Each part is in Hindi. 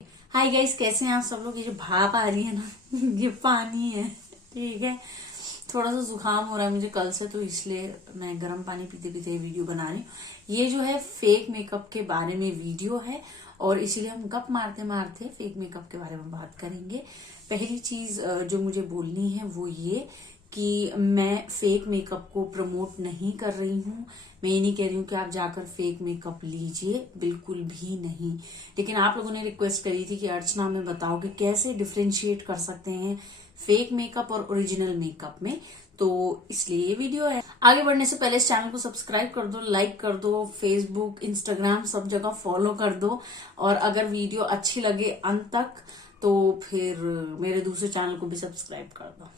हाय गाइस, कैसे हैं आप सब लोग। ये जो भाप आ रही है ना ये पानी है। ठीक है, थोड़ा सा जुकाम हो रहा है मुझे कल से, तो इसलिए मैं गर्म पानी पीते पीते ये वीडियो बना रही हूँ। ये जो है फेक मेकअप के बारे में वीडियो है और इसीलिए हम गप मारते मारते फेक मेकअप के बारे में बात करेंगे। पहली चीज जो मुझे बोलनी है वो ये कि मैं फेक मेकअप को प्रमोट नहीं कर रही हूँ। मैं ये नहीं कह रही हूँ कि आप जाकर फेक मेकअप लीजिए, बिल्कुल भी नहीं। लेकिन आप लोगों ने रिक्वेस्ट करी थी कि अर्चना में बताओ कि कैसे डिफ्रेंशिएट कर सकते हैं फेक मेकअप और ओरिजिनल मेकअप में, तो इसलिए ये वीडियो है। आगे बढ़ने से पहले इस चैनल को सब्सक्राइब कर दो, लाइक कर दो, फेसबुक, इंस्टाग्राम सब जगह फॉलो कर दो। और अगर वीडियो अच्छी लगे अंत तक तो फिर मेरे दूसरे चैनल को भी सब्सक्राइब कर दो।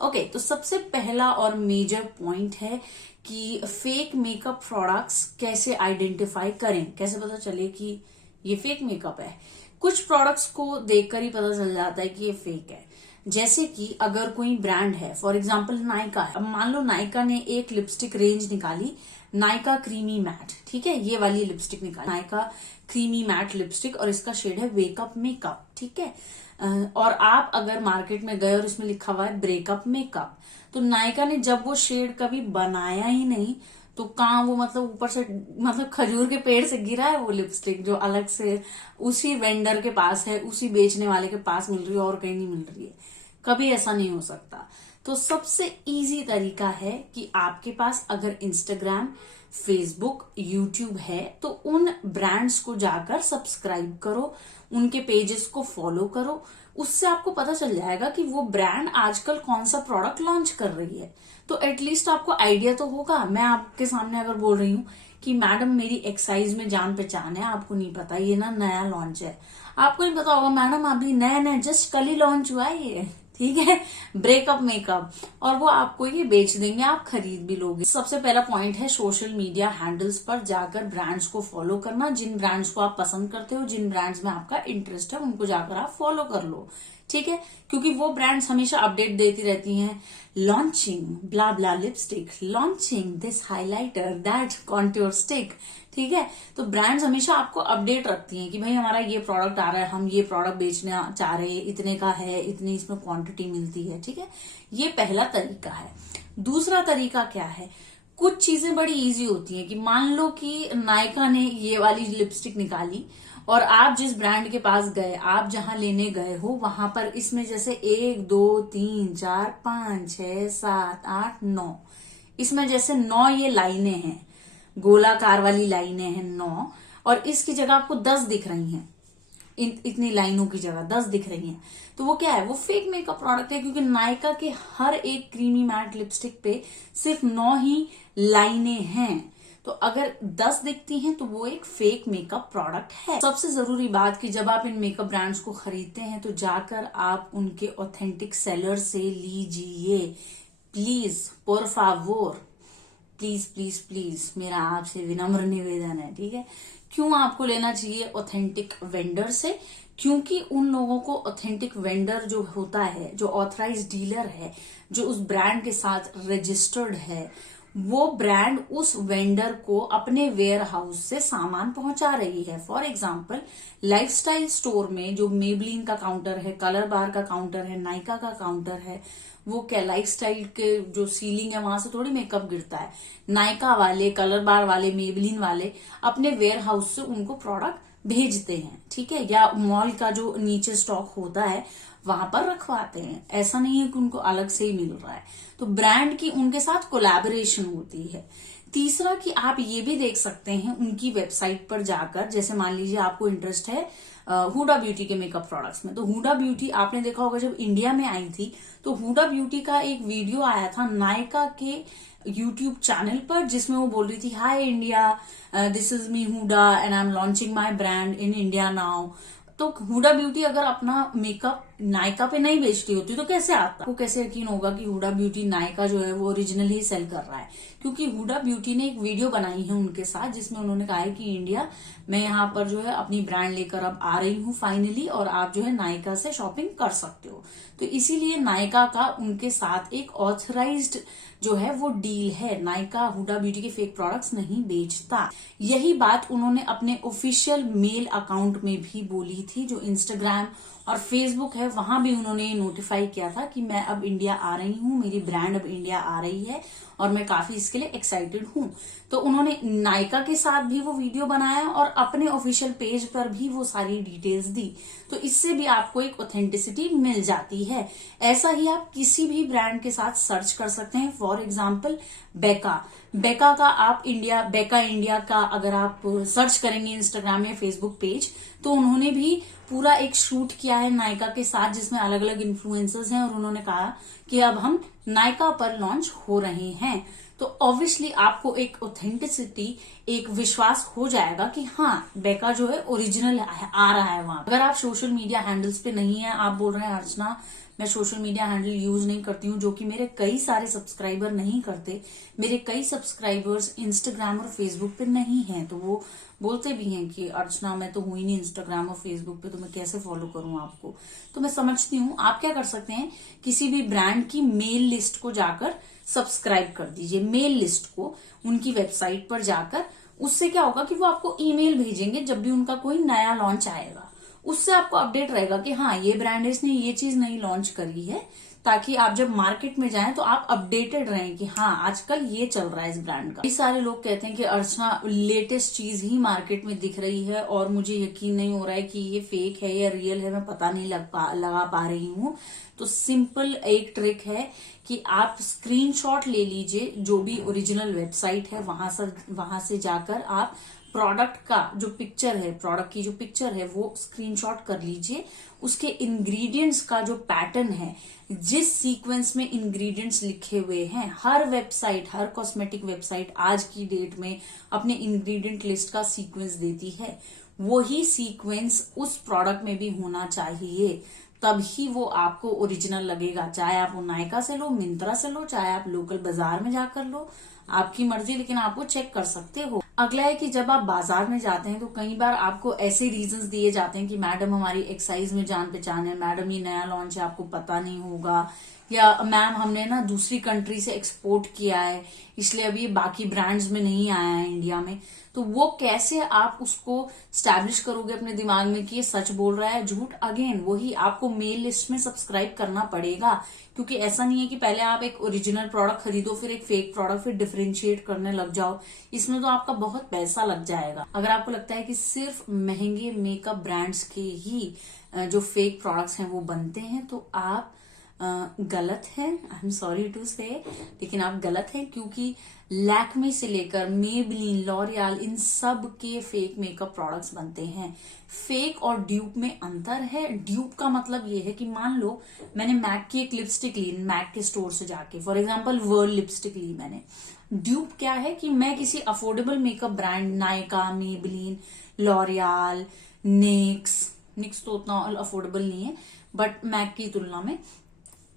ओके, तो सबसे पहला और मेजर पॉइंट है कि फेक मेकअप प्रोडक्ट्स कैसे आइडेंटिफाई करें, कैसे पता चले कि ये फेक मेकअप है। कुछ प्रोडक्ट्स को देखकर ही पता चल जाता है कि ये फेक है। जैसे कि अगर कोई ब्रांड है, फॉर एग्जांपल नायका है। अब मान लो नायका ने एक लिपस्टिक रेंज निकाली, नायका क्रीमी मैट। ठीक है, ये वाली लिपस्टिक निकाली, नायका क्रीमी मैट लिपस्टिक, और इसका शेड है वेकअप मेकअप। ठीक है, और आप अगर मार्केट में गए और इसमें लिखा हुआ है ब्रेकअप मेकअप, तो नायका ने जब वो शेड कभी बनाया ही नहीं, तो कहाँ वो मतलब ऊपर से मतलब खजूर के पेड़ से गिरा है वो लिपस्टिक, जो अलग से उसी वेंडर के पास है, उसी बेचने वाले के पास मिल रही है और कहीं नहीं मिल रही है। कभी ऐसा नहीं हो सकता। तो सबसे इजी तरीका है कि आपके पास अगर इंस्टाग्राम, फेसबुक, यूट्यूब है तो उन ब्रांड्स को जाकर सब्सक्राइब करो, उनके पेजेस को फॉलो करो। उससे आपको पता चल जाएगा कि वो ब्रांड आजकल कौन सा प्रोडक्ट लॉन्च कर रही है, तो एटलीस्ट आपको आइडिया तो होगा। मैं आपके सामने अगर बोल रही हूँ कि मैडम मेरी एक्साइज में जान पहचान है, आपको नहीं पता ये ना नया लॉन्च है, आपको नहीं पता होगा मैडम अभी नया नया जस्ट कल ही लॉन्च हुआ है ये, ठीक है, ब्रेकअप मेकअप, और वो आपको ये बेच देंगे, आप खरीद भी लोगे। सबसे पहला पॉइंट है सोशल मीडिया हैंडल्स पर जाकर ब्रांड्स को फॉलो करना। जिन ब्रांड्स को आप पसंद करते हो, जिन ब्रांड्स में आपका इंटरेस्ट है, उनको जाकर आप फॉलो कर लो। ठीक है, क्योंकि वो ब्रांड्स हमेशा अपडेट देती रहती हैं, launching blah blah lipstick, launching this highlighter, that contour stick. ठीक है, तो ब्रांड्स हमेशा आपको अपडेट रखती हैं कि भाई हमारा ये प्रोडक्ट आ रहा है, हम ये प्रोडक्ट बेचना चाह रहे हैं, इतने का है, इतनी इसमें क्वांटिटी मिलती है। ठीक है, ये पहला तरीका है। दूसरा तरीका क्या है, कुछ चीजें बड़ी इजी होती हैं कि मान लो कि नायका ने ये वाली लिपस्टिक निकाली और आप जिस ब्रांड के पास गए, आप जहां लेने गए हो वहां पर इसमें जैसे 1 2 3 4 5 6 7 8 9, इसमें जैसे 9 ये लाइनें हैं, गोलाकार वाली लाइनें हैं 9, और इसकी जगह आपको 10 दिख रही हैं। इतनी लाइनों की जगह 10 दिख रही हैं, तो वो क्या है, वो फेक मेकअप प्रोडक्ट है, क्योंकि नायका के हर एक क्रीमी मैट लिपस्टिक पे सिर्फ 9 ही लाइनें हैं। तो अगर 10 दिखती हैं तो वो एक फेक मेकअप प्रोडक्ट है। सबसे जरूरी बात कि जब आप इन मेकअप ब्रांड्स को खरीदते हैं तो जाकर आप उनके ऑथेंटिक सेलर से लीजिए, please, por favor, please please please, मेरा आपसे विनम्र निवेदन है। ठीक है, क्यों आपको लेना चाहिए ऑथेंटिक वेंडर से, क्योंकि उन लोगों को ऑथेंटिक वेंडर जो होता है, जो ऑथराइज डीलर है, जो उस ब्रांड के साथ रजिस्टर्ड है, वो ब्रांड उस वेंडर को अपने वेयर हाउस से सामान पहुंचा रही है। फॉर एग्जाम्पल, लाइफस्टाइल स्टोर में जो मेबलिन का काउंटर है, कलर बार का काउंटर है, नायका का काउंटर है, वो क्या लाइफस्टाइल के जो सीलिंग है वहां से थोड़ी मेकअप गिरता है। नायका वाले, कलर बार वाले, मेबलिन वाले अपने वेयर हाउस से उनको प्रोडक्ट भेजते हैं। ठीक है, या मॉल का जो नीचे स्टॉक होता है वहां पर रखवाते हैं। ऐसा नहीं है कि उनको अलग से ही मिल रहा है, तो ब्रांड की उनके साथ कोलैबोरेशन होती है। तीसरा कि आप ये भी देख सकते हैं उनकी वेबसाइट पर जाकर, जैसे मान लीजिए आपको इंटरेस्ट है हुडा ब्यूटी के मेकअप प्रोडक्ट्स में, तो हुडा ब्यूटी आपने देखा होगा जब इंडिया में आई थी तो हुडा ब्यूटी का एक वीडियो आया था नायका के यूट्यूब चैनल पर, जिसमें वो बोल रही थी, hi India, this is me Huda and I am launching my brand in India now. तो हुडा ब्यूटी अगर अपना मेकअप नायका पे नहीं बेचती होती तो कैसे आता, आपको कैसे यकीन होगा कि हुडा ब्यूटी नायका जो है वो ओरिजिनल ही सेल कर रहा है, क्योंकि हुडा ब्यूटी ने एक वीडियो बनाई है उनके साथ जिसमें उन्होंने कहा है कि इंडिया मैं यहाँ पर जो है अपनी ब्रांड लेकर अब आ रही हूँ फाइनली, और आप जो है नायका से शॉपिंग कर सकते हो। तो इसीलिए नायका का उनके साथ एक ऑथराइज्ड जो है वो डील है। नायका हुडा ब्यूटी के फेक प्रोडक्ट्स नहीं बेचता। यही बात उन्होंने अपने ऑफिशियल मेल अकाउंट में भी बोली थी। जो इंस्टाग्राम और फेसबुक है वहां भी उन्होंने नोटिफाई किया था कि मैं अब इंडिया आ रही हूँ, मेरी ब्रांड अब इंडिया आ रही है और मैं काफी इसके लिए एक्साइटेड हूँ। तो उन्होंने नायका के साथ भी वो वीडियो बनाया और अपने ऑफिशियल पेज पर भी वो सारी डिटेल्स दी। तो इससे भी आपको एक ऑथेंटिसिटी मिल जाती है। ऐसा ही आप किसी भी ब्रांड के साथ सर्च कर सकते हैं। फॉर एग्जाम्पल बेका का आप बेका इंडिया का अगर आप सर्च करेंगे इंस्टाग्राम या फेसबुक पेज, तो उन्होंने भी पूरा एक शूट किया है नायका के साथ जिसमें अलग अलग इन्फ्लुएंसर्स हैं, और उन्होंने कहा कि अब हम नायका पर लॉन्च हो रहे हैं। तो ऑब्वियसली आपको एक ऑथेंटिसिटी, एक विश्वास हो जाएगा कि हाँ बेका जो है ओरिजिनल आ रहा है वहां। अगर आप सोशल मीडिया हैंडल्स पे नहीं है, आप बोल रहे हैं अर्चना मैं सोशल मीडिया हैंडल यूज नहीं करती हूँ, जो कि मेरे कई सारे सब्सक्राइबर नहीं करते। मेरे कई सब्सक्राइबर्स इंस्टाग्राम और फेसबुक पे नहीं हैं, तो वो बोलते भी हैं कि अर्चना मैं तो हूं ही नहीं इंस्टाग्राम और फेसबुक पे, तो मैं कैसे फॉलो करूं आपको। तो मैं समझती हूँ आप क्या कर सकते हैं, किसी भी ब्रांड की मेल लिस्ट को जाकर सब्सक्राइब कर दीजिए। मेल लिस्ट को उनकी वेबसाइट पर जाकर, उससे क्या होगा कि वो आपको ईमेल भेजेंगे जब भी उनका कोई नया लॉन्च आएगा। उससे आपको अपडेट रहेगा कि हाँ ये ब्रांड है, इसने ये चीज नई लॉन्च करी है, ताकि आप जब मार्केट में जाएं तो आप अपडेटेड रहें कि हाँ आजकल ये चल रहा है इस ब्रांड का। कई सारे लोग कहते हैं कि अर्चना लेटेस्ट चीज ही मार्केट में दिख रही है और मुझे यकीन नहीं हो रहा है कि ये फेक है या रियल है, मैं पता नहीं लगा पा रही हूँ। तो सिंपल एक ट्रिक है कि आप स्क्रीनशॉट ले लीजिए, जो भी ओरिजिनल वेबसाइट है वहां से जाकर आप प्रोडक्ट का जो पिक्चर है, प्रोडक्ट की जो पिक्चर है वो स्क्रीनशॉट कर लीजिए। उसके इंग्रेडिएंट्स का जो पैटर्न है, जिस सीक्वेंस में इंग्रेडिएंट्स लिखे हुए हैं, हर वेबसाइट, हर कॉस्मेटिक वेबसाइट आज की डेट में अपने इंग्रेडिएंट लिस्ट का सीक्वेंस देती है, वही सीक्वेंस उस प्रोडक्ट में भी होना चाहिए, तभी वो आपको ओरिजिनल लगेगा। चाहे आप वो नायका से लो, मिंत्रा से लो, चाहे आप लोकल बाजार में जाकर लो, आपकी मर्जी, लेकिन आपको चेक कर सकते हो। अगला है कि जब आप बाजार में जाते हैं तो कई बार आपको ऐसे रीजंस दिए जाते हैं कि मैडम हमारी एक्साइज में जान पहचान है, मैडम ये नया लॉन्च है आपको पता नहीं होगा, या मैम हमने ना दूसरी कंट्री से एक्सपोर्ट किया है इसलिए अभी बाकी ब्रांड्स में नहीं आया है इंडिया में। तो वो कैसे आप उसको स्टैब्लिश करोगे अपने दिमाग में कि ये सच बोल रहा है झूठ? अगेन वही आपको मेल लिस्ट में सब्सक्राइब करना पड़ेगा, क्योंकि ऐसा नहीं है कि पहले आप एक ओरिजिनल प्रोडक्ट खरीदो फिर एक फेक प्रोडक्ट फिर डिफरेंशिएट करने लग जाओ। इसमें तो आपका बहुत पैसा लग जाएगा। अगर आपको लगता है कि सिर्फ महंगे मेकअप ब्रांड्स के ही जो फेक प्रोडक्ट्स हैं वो बनते हैं, तो आप गलत है। आई एम सॉरी टू से, लेकिन आप गलत हैं, क्योंकि लैक्मे से लेकर मेबलिन, लॉरियल, इन सब के फेक मेकअप प्रोडक्ट्स बनते हैं। फेक और ड्यूप में अंतर है। ड्यूप का मतलब ये है कि मान लो मैंने मैक की एक लिपस्टिक ली, मैक के स्टोर से जाके, फॉर एग्जांपल वर्ल्ड लिपस्टिक ली मैंने। ड्यूप क्या है कि मैं किसी affordable makeup brand, Nykaa, Maybelline, L'Oreal, NYX तो उतना अफोर्डेबल नहीं है बट मैक की तुलना में,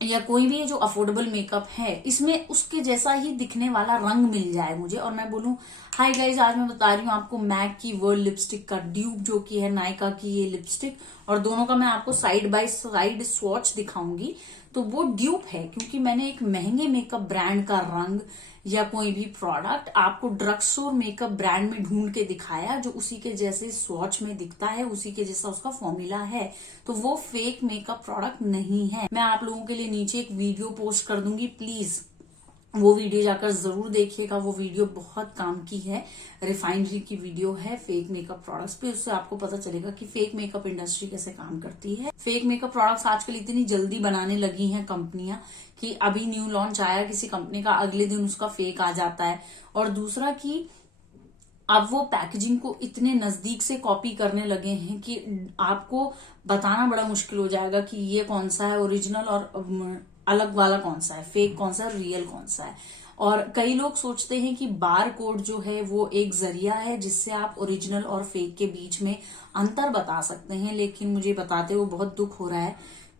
या कोई भी जो अफोर्डेबल मेकअप है, इसमें उसके जैसा ही दिखने वाला रंग मिल जाए मुझे, और मैं बोलूं हाय गाइज आज मैं बता रही हूँ आपको मैक की वर्ल्ड लिपस्टिक का ड्यूप जो कि है नायका की ये लिपस्टिक, और दोनों का मैं आपको साइड बाय साइड स्वॉच दिखाऊंगी, तो वो ड्यूप है, क्योंकि मैंने एक महंगे मेकअप ब्रांड का रंग या कोई भी प्रोडक्ट आपको ड्रग स्टोर मेकअप ब्रांड में ढूंढ के दिखाया, जो उसी के जैसे स्वॉच में दिखता है, उसी के जैसा उसका फॉर्मूला है, तो वो फेक मेकअप प्रोडक्ट नहीं है। मैं आप लोगों के लिए नीचे एक वीडियो पोस्ट कर दूंगी, प्लीज वो वीडियो जाकर जरूर देखिएगा। वो वीडियो बहुत काम की है, रिफाइनरी की वीडियो है फेक मेकअप प्रोडक्ट्स पे। उससे आपको पता चलेगा कि फेक मेकअप इंडस्ट्री कैसे काम करती है। फेक मेकअप प्रोडक्ट्स आजकल इतनी जल्दी बनाने लगी हैं कंपनियां कि अभी न्यू लॉन्च आया किसी कंपनी का, अगले दिन उसका फेक आ जाता है। और दूसरा कि अब वो पैकेजिंग को इतने नजदीक से कॉपी करने लगे हैं कि आपको बताना बड़ा मुश्किल हो जाएगा कि ये कौन सा है ओरिजिनल और अलग वाला कौन सा है, फेक कौन सा है, रियल कौन सा है। और कई लोग सोचते हैं कि बार कोड जो है वो एक जरिया है जिससे आप ओरिजिनल और फेक के बीच में अंतर बता सकते हैं, लेकिन मुझे बताते हुए बहुत दुख हो रहा है,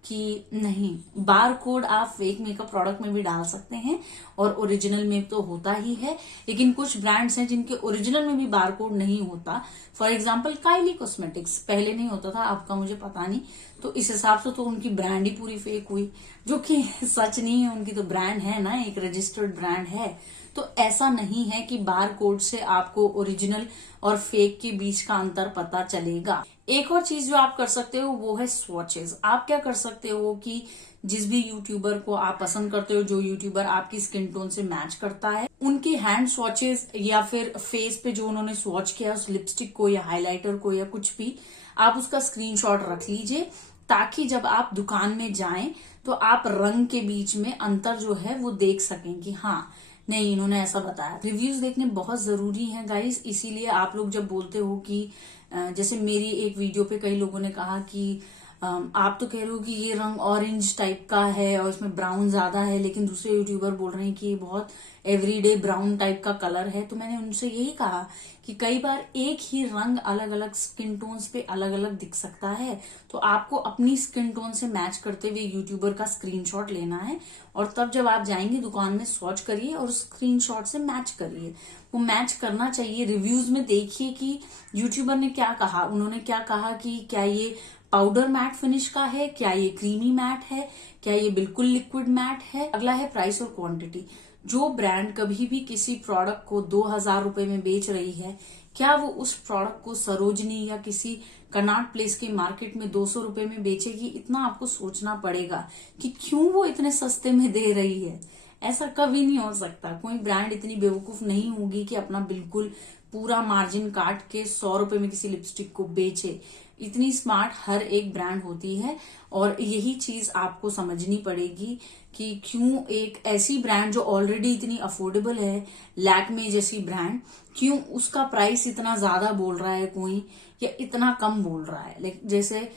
कि नहीं, बार कोड आप फेक मेकअप प्रोडक्ट में भी डाल सकते हैं और ओरिजिनल में तो होता ही है, लेकिन कुछ ब्रांड्स हैं जिनके ओरिजिनल में भी बार कोड नहीं होता। फॉर एग्जाम्पल काइली कॉस्मेटिक्स, पहले नहीं होता था, आपका मुझे पता नहीं, तो इस हिसाब से तो उनकी ब्रांड ही पूरी फेक हुई, जो कि सच नहीं है। उनकी तो ब्रांड है ना, एक रजिस्टर्ड ब्रांड है। तो ऐसा नहीं है कि बार कोड से आपको ओरिजिनल और फेक के बीच का अंतर पता चलेगा। एक और चीज जो आप कर सकते हो वो है स्वॉचेस। आप क्या कर सकते हो कि जिस भी यूट्यूबर को आप पसंद करते हो, जो यूट्यूबर आपकी स्किन टोन से मैच करता है, उनके हैंड स्वॉचेस या फिर फेस पे जो उन्होंने स्वॉच किया उस लिपस्टिक को या हाइलाइटर को या कुछ भी, आप उसका स्क्रीनशॉट रख लीजिए, ताकि जब आप दुकान में जाएं तो आप रंग के बीच में अंतर जो है वो देख सकें कि हाँ नहीं, इन्होंने ऐसा बताया। रिव्यूज देखने बहुत जरूरी है गाइस, इसीलिए आप लोग जब बोलते हो कि जैसे मेरी एक वीडियो पे कई लोगों ने कहा कि आप तो कह रहे हो कि ये रंग ऑरेंज टाइप का है और इसमें ब्राउन ज्यादा है, लेकिन दूसरे यूट्यूबर बोल रहे हैं कि ये बहुत एवरीडे ब्राउन टाइप का कलर है। तो मैंने उनसे यही कहा कि कई बार एक ही रंग अलग अलग स्किन टोन्स पे अलग अलग दिख सकता है, तो आपको अपनी स्किन टोन से मैच करते हुए यूट्यूबर का स्क्रीनशॉट लेना है और तब जब आप जाएंगे दुकान में स्वॉच करिए और स्क्रीनशॉट से मैच करिए। वो मैच करना चाहिए। रिव्यूज में देखिए कि यूट्यूबर ने क्या कहा, उन्होंने क्या कहा कि क्या ये पाउडर मैट फिनिश का है, क्या ये क्रीमी मैट है, क्या ये बिल्कुल लिक्विड मैट है। अगला है प्राइस और क्वांटिटी। जो ब्रांड कभी भी किसी प्रोडक्ट को 2000 रुपए में बेच रही है, क्या वो उस प्रोडक्ट को सरोजनी या किसी कनॉट प्लेस के मार्केट में 200 रुपए में बेचेगी? इतना आपको सोचना पड़ेगा कि क्यों वो इतने सस्ते में दे रही है। ऐसा कभी नहीं हो सकता। कोई ब्रांड इतनी बेवकूफ नहीं होगी कि अपना बिल्कुल पूरा मार्जिन काट के 100 रुपए में किसी लिपस्टिक को बेचे। इतनी स्मार्ट हर एक ब्रांड होती है और यही चीज आपको समझनी पड़ेगी कि क्यों एक ऐसी ब्रांड जो ऑलरेडी इतनी अफोर्डेबल है, लैक्मे जैसी ब्रांड, क्यों उसका प्राइस इतना ज्यादा बोल रहा है कोई, या इतना कम बोल रहा है। जैसे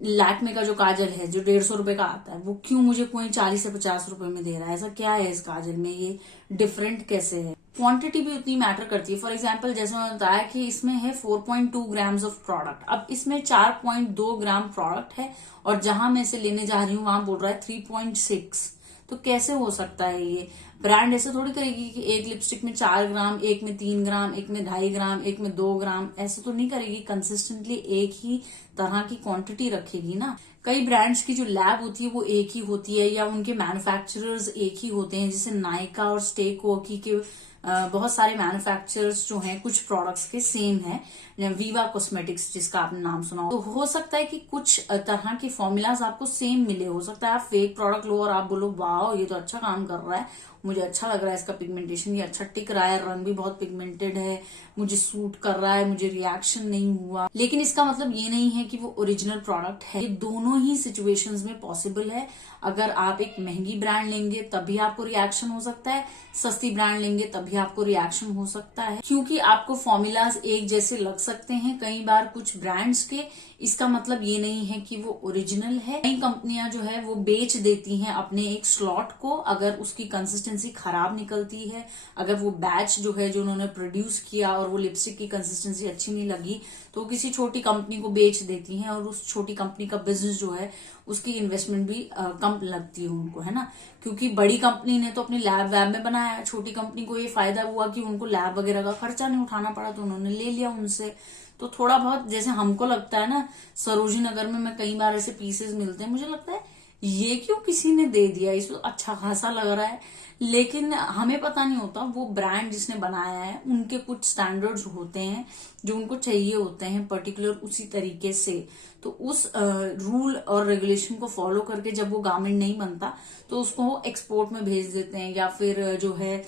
लैक्मे का जो काजल है जो 150 रुपए का आता है, वो क्यों मुझे कोई 40 से 50 रुपए में दे रहा है? ऐसा क्या है इस काजल में, ये डिफरेंट कैसे है? क्वांटिटी भी उतनी मैटर करती है। फॉर एग्जांपल जैसे मैंने बताया कि इसमें है 4.2 ग्राम्स ऑफ प्रोडक्ट, अब इसमें 4.2 ग्राम प्रोडक्ट है और जहां मैं इसे लेने जा रही हूँ वहां बोल रहा है 3.6। तो कैसे हो सकता है? ये ब्रांड ऐसे थोड़ी करेगी कि एक लिपस्टिक में 4 ग्राम, एक में 3 ग्राम, एक में 2.5 ग्राम, एक में 2 ग्राम, ऐसे तो नहीं करेगी। कंसिस्टेंटली एक ही तरह की क्वांटिटी रखेगी ना। कई ब्रांड्स की जो लैब होती है वो एक ही होती है या उनके मैन्युफैक्चरर्स एक ही होते हैं। जैसे नायका और स्टेक वॉकी के बहुत सारे मैन्युफैक्चरर्स जो हैं कुछ प्रोडक्ट्स के सेम है। वीवा कॉस्मेटिक्स जिसका आपने नाम सुना हो, तो हो सकता है कि कुछ तरह के फॉर्मूलाज आपको सेम मिले। हो सकता है आप फेक प्रोडक्ट लो और आप बोलो वाह ये तो अच्छा काम कर रहा है, मुझे अच्छा लग रहा है, इसका पिगमेंटेशन ये अच्छा टिक रहा है, रंग भी बहुत पिगमेंटेड है, मुझे सूट कर रहा है, मुझे रिएक्शन नहीं हुआ। लेकिन इसका मतलब ये नहीं है कि वो ओरिजिनल प्रोडक्ट है। ये दोनों ही सिचुएशंस में पॉसिबल है। अगर आप एक महंगी ब्रांड लेंगे तभी आपको रिएक्शन हो सकता है, सस्ती ब्रांड लेंगे तभी आपको रिएक्शन हो सकता है, क्योंकि आपको फॉर्मूलाज एक जैसे लग सकते हैं कई बार कुछ ब्रांड्स के। इसका मतलब ये नहीं है कि वो ओरिजिनल है। कई कंपनियां जो है वो बेच देती हैं अपने एक स्लॉट को, अगर उसकी कंसिस्टेंसी खराब निकलती है, अगर वो बैच जो है जो उन्होंने प्रोड्यूस किया और वो लिपस्टिक की कंसिस्टेंसी अच्छी नहीं लगी तो किसी छोटी कंपनी को बेच देती हैं और उस छोटी कंपनी का बिजनेस जो है उसकी इन्वेस्टमेंट भी कम लगती है उनको, है ना। क्योंकि बड़ी कंपनी ने तो अपनी लैब वैब में बनाया, छोटी कंपनी को ये फायदा हुआ कि उनको लैब वगैरह का खर्चा नहीं उठाना पड़ा तो उन्होंने ले लिया उनसे। तो थोड़ा बहुत जैसे हमको लगता है ना, सरोजी नगर में मैं कई बार ऐसे पीसेस मिलते हैं, मुझे लगता है ये क्यों किसी ने दे दिया, इसको अच्छा खासा लग रहा है, लेकिन हमें पता नहीं होता वो ब्रांड जिसने बनाया है उनके कुछ स्टैंडर्ड्स होते हैं जो उनको चाहिए होते हैं पर्टिकुलर उसी तरीके से। तो उस रूल और रेगुलेशन को फॉलो करके जब वो गारमेंट नहीं बनता तो उसको एक्सपोर्ट में भेज देते हैं, या फिर जो है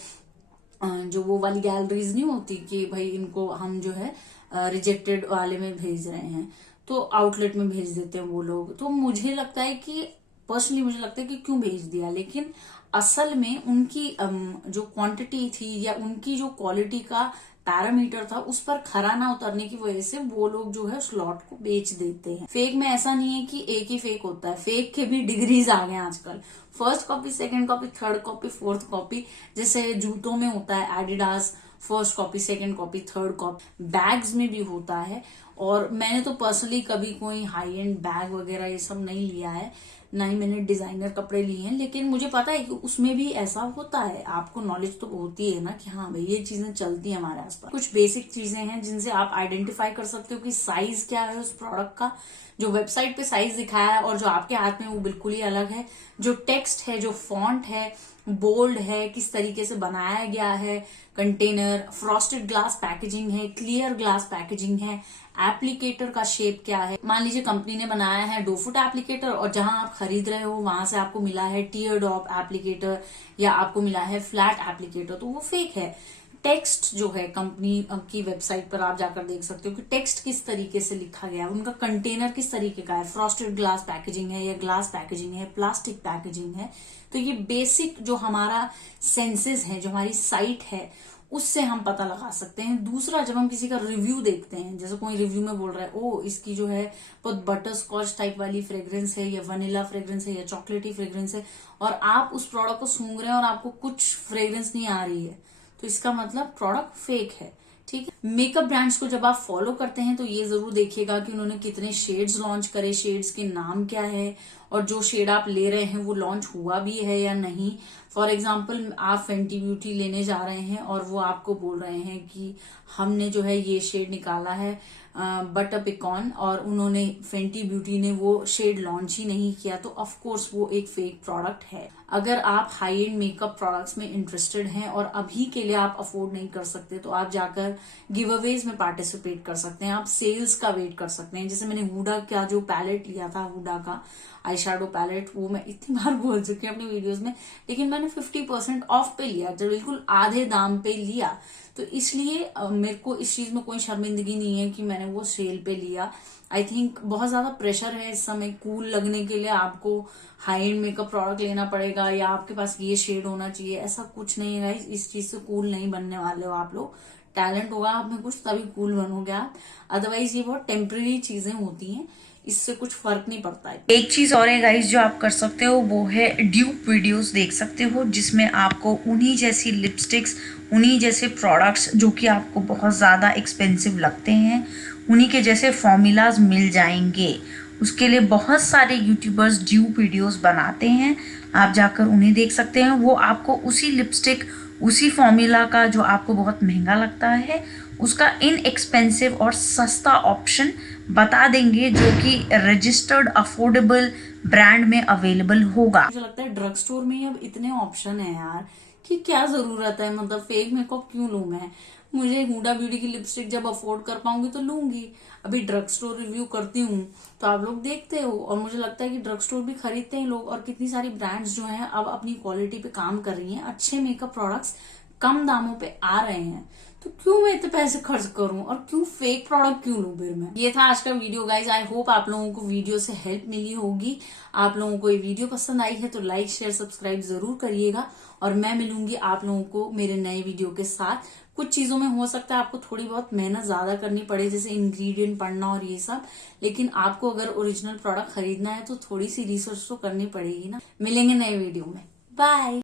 जो वो वाली गैलरीज नहीं होती कि भाई इनको हम जो है रिजेक्टेड वाले में भेज रहे हैं, तो आउटलेट में भेज देते हैं वो लोग। तो मुझे लगता है कि पर्सनली मुझे लगता है कि क्यों भेज दिया, लेकिन असल में उनकी जो क्वांटिटी थी या उनकी जो क्वालिटी का पैरामीटर था उस पर खरा ना उतरने की वजह से वो लोग जो है स्लॉट को बेच देते हैं। फेक में ऐसा नहीं है कि एक ही फेक होता है, फेक के भी डिग्रीज आ गए आजकल। First copy, second copy, third copy, fourth copy. जैसे जूतों में होता है Adidas, first copy, second copy, third copy, bags में भी होता है। और मैंने तो पर्सनली कभी कोई हाई एंड बैग वगैरह ये सब नहीं लिया है, ना ही मैंने डिजाइनर कपड़े लिए हैं, लेकिन मुझे पता है कि उसमें भी ऐसा होता है। आपको नॉलेज तो होती है ना कि हाँ भाई ये चीजें चलती हैं हमारे आसपास। कुछ बेसिक चीजें हैं जिनसे आप आइडेंटिफाई कर सकते हो कि साइज क्या है उस प्रोडक्ट का। जो वेबसाइट पे साइज दिखाया है और जो आपके हाथ में वो बिल्कुल ही अलग है। जो टेक्स्ट है, जो फॉन्ट है, बोल्ड है, किस तरीके से बनाया गया है, कंटेनर, फ्रॉस्टेड ग्लास पैकेजिंग है, क्लियर ग्लास पैकेजिंग है, एप्लीकेटर का शेप क्या है। मान लीजिए कंपनी ने बनाया है 2 फुट एप्लीकेटर और जहां आप खरीद रहे हो वहां से आपको मिला है टीयर डॉप एप्लीकेटर या आपको मिला है फ्लैट एप्लीकेटर, तो वो फेक है। टेक्स्ट जो है कंपनी की वेबसाइट पर आप जाकर देख सकते हो कि टेक्स्ट किस तरीके से लिखा गया है, उनका कंटेनर किस तरीके का है, फ्रॉस्टेड ग्लास पैकेजिंग है या ग्लास पैकेजिंग है, प्लास्टिक पैकेजिंग है। तो ये बेसिक जो हमारा सेंसेस है, जो हमारी साइट है, उससे हम पता लगा सकते हैं। दूसरा, जब हम किसी का रिव्यू देखते हैं, जैसे कोई रिव्यू में बोल रहा है ओ इसकी जो है बहुत बटर स्कॉच टाइप वाली फ्रेग्रेंस है या वनीला फ्रेग्रेंस है या चॉकलेटी फ्रेग्रेंस है, और आप उस प्रोडक्ट को सूंघ रहे हैं और आपको कुछ फ्रेग्रेंस नहीं आ रही है, तो इसका मतलब प्रोडक्ट फेक है। ठीक है। मेकअप ब्रांड्स को जब आप फॉलो करते हैं तो ये जरूर देखिएगा कि उन्होंने कितने शेड्स लॉन्च करे, शेड्स के नाम क्या है, और जो शेड आप ले रहे हैं वो लॉन्च हुआ भी है या नहीं। फॉर एग्जाम्पल आप फेंटी ब्यूटी लेने जा रहे हैं और वो आपको बोल रहे हैं कि हमने जो है ये शेड निकाला है बटर पिकॉन, और उन्होंने फेंटी ब्यूटी ने वो शेड लॉन्च ही नहीं किया, तो ऑफ कोर्स वो एक फेक प्रोडक्ट है। अगर आप हाई एंड मेकअप प्रोडक्ट्स में इंटरेस्टेड हैं और अभी के लिए आप अफोर्ड नहीं कर सकते, तो आप जाकर गिव अवेज में पार्टिसिपेट कर सकते हैं, आप सेल्स का वेट कर सकते हैं। जैसे मैंने हुडा का जो पैलेट लिया था, हुडा का आई शेडो पैलेट, वो मैं इतनी बार बोल चुकी हूँ अपने वीडियोस में, लेकिन मैंने 50% ऑफ पे लिया, जो बिल्कुल आधे दाम पे लिया। तो इसलिए मेरे को इस चीज में कोई शर्मिंदगी नहीं है कि मैंने वो सेल पे लिया। आई थिंक बहुत ज्यादा प्रेशर है इस समय कूल लगने के लिए, आपको हाई एंड मेकअप प्रोडक्ट लेना पड़ेगा या आपके पास ये शेड होना चाहिए, ऐसा कुछ नहीं है गाइस। इस चीज से कूल नहीं बनने वाले हो आप लोग। टैलेंट होगा आप में कुछ तभी कूल बनोगे आप, अदरवाइज ये बहुत टेम्पररी चीजें होती हैं, इससे कुछ फर्क नहीं पड़ता है। एक चीज और है गाइस जो आप कर सकते हो, वो है ड्यूप वीडियोस देख सकते हो, जिसमें आपको उन्हीं जैसी लिपस्टिक्स, उन्हीं जैसे प्रोडक्ट्स जो कि आपको बहुत ज़्यादा एक्सपेंसिव लगते हैं, उन्हीं के जैसे फॉर्मूलाज मिल जाएंगे। उसके लिए बहुत सारे यूट्यूबर्स ड्यूप वीडियोस बनाते हैं, आप जाकर उन्हें देख सकते हैं। वो आपको उसी लिपस्टिक, उसी फॉर्मूला का जो आपको बहुत महंगा लगता है, उसका इनएक्सपेंसिव और सस्ता ऑप्शन बता देंगे, जो कि रजिस्टर्ड अफोर्डेबल ब्रांड में अवेलेबल होगा। मुझे लगता है ड्रग स्टोर में ही अब इतने ऑप्शन है यार कि क्या जरूरत है, मतलब फेक मेकअप क्यों लूं मैं। मुझे हुडा ब्यूटी की लिपस्टिक जब अफोर्ड कर पाऊंगी तो लूंगी। अभी ड्रग स्टोर रिव्यू करती हूँ तो आप लोग देखते हो, और मुझे लगता है कि ड्रग स्टोर भी खरीदते हैं लोग, और कितनी सारी ब्रांड्स जो हैं अब अपनी क्वालिटी पे काम कर रही हैं, अच्छे मेकअप प्रोडक्ट्स कम दामों पे आ रहे हैं। तो क्यों मैं इतने पैसे खर्च करूं और क्यों फेक प्रोडक्ट क्यों लूं फिर मैं। ये था आज का वीडियो गाइज। आई होप आप लोगों को वीडियो से हेल्प मिली होगी। आप लोगों को ये वीडियो पसंद आई है तो लाइक शेयर सब्सक्राइब जरूर करिएगा, और मैं मिलूंगी आप लोगों को मेरे नए वीडियो के साथ। कुछ चीजों में हो सकता है आपको थोड़ी बहुत मेहनत ज्यादा करनी पड़े, जैसे इंग्रेडिएंट पढ़ना और ये सब, लेकिन आपको अगर ओरिजिनल प्रोडक्ट खरीदना है तो थोड़ी सी रिसर्च तो करनी पड़ेगी ना। मिलेंगे नए वीडियो में, बाय।